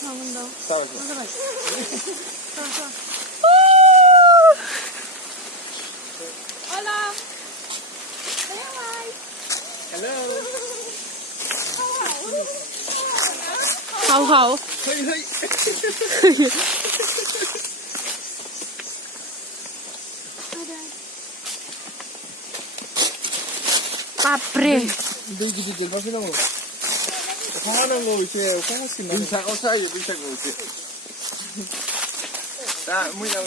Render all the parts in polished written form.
Sağında. Sağ ol. Hadi bak. Sağ. Hola. Hello. Hào hào. Hey, hey. Kapre. दै गिदिर देरबा फैनांगौ अखा हानांगौ एसे अखा हासिगोन दैसायावसो हायो बैसागुआव एसे दा मैया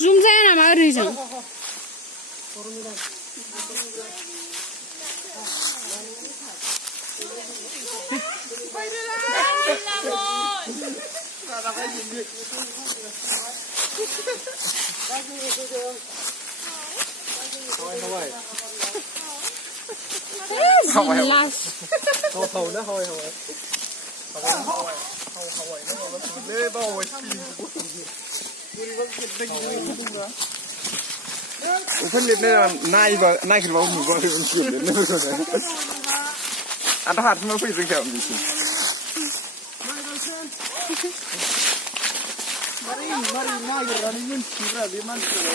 Zoom जाया नामा ओरैजों? Zilas. hầu nó hôi hầu lê bao hồi phân liệt này là nai và nai khi vào mình gọi mình chuyển đến nơi rồi đấy ăn hạt nó phải dừng chậm gì Mari nai rani mun sira di man sira